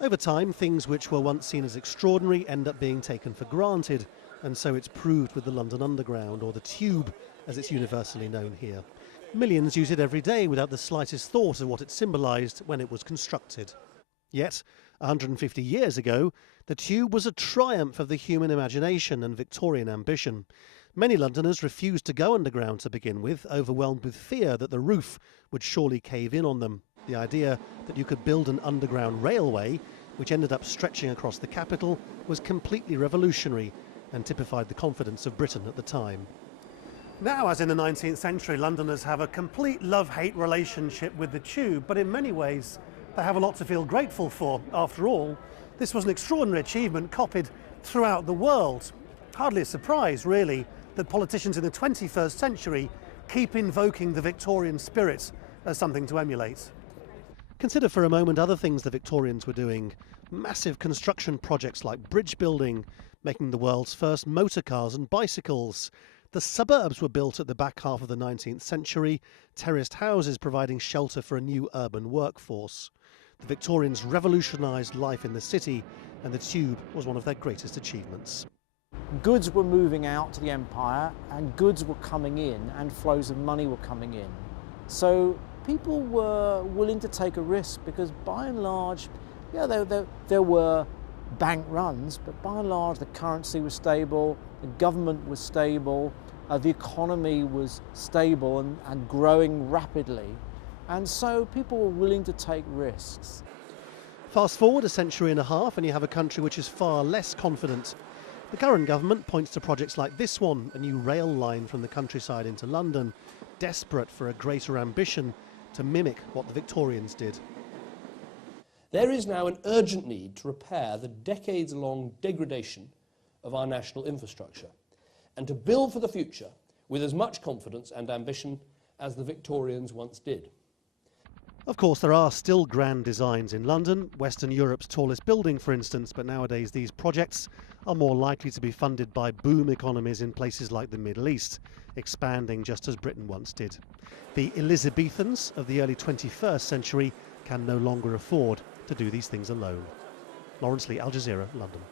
Over time, things which were once seen as extraordinary end up being taken for granted, and so it's proved with the London Underground, or the Tube, as it's universally known here. Millions use it every day without the slightest thought of what it symbolised when it was constructed. Yet, 150 years ago, the Tube was a triumph of the human imagination and Victorian ambition. Many Londoners refused to go underground to begin with, overwhelmed with fear that the roof would surely cave in on them. The idea that you could build an underground railway, which ended up stretching across the capital, was completely revolutionary and typified the confidence of Britain at the time. Now, as in the 19th century, Londoners have a complete love-hate relationship with the Tube, but in many ways they have a lot to feel grateful for. After all, this was an extraordinary achievement copied throughout the world. Hardly a surprise, really, that politicians in the 21st century keep invoking the Victorian spirit as something to emulate. Consider for a moment other things the Victorians were doing. Massive construction projects like bridge building, making the world's first motor cars and bicycles. The suburbs were built at the back half of the 19th century, terraced houses providing shelter for a new urban workforce. The Victorians revolutionised life in the city, and the Tube was one of their greatest achievements. Goods were moving out to the empire, and goods were coming in, and flows of money were coming in. So people were willing to take a risk because, by and large, yeah, there were bank runs, but by and large the currency was stable, the government was stable, the economy was stable and growing rapidly, and so people were willing to take risks. Fast forward a century and a half and you have a country which is far less confident. The current government points to projects like this one, a new rail line from the countryside into London, desperate for a greater ambition to mimic what the Victorians did. There is now an urgent need to repair the decades-long degradation of our national infrastructure and to build for the future with as much confidence and ambition as the Victorians once did. Of course, there are still grand designs in London, Western Europe's tallest building, for instance, but nowadays these projects are more likely to be funded by boom economies in places like the Middle East, expanding just as Britain once did. The Elizabethans of the early 21st century can no longer afford to do these things alone. Lawrence Lee, Al Jazeera, London.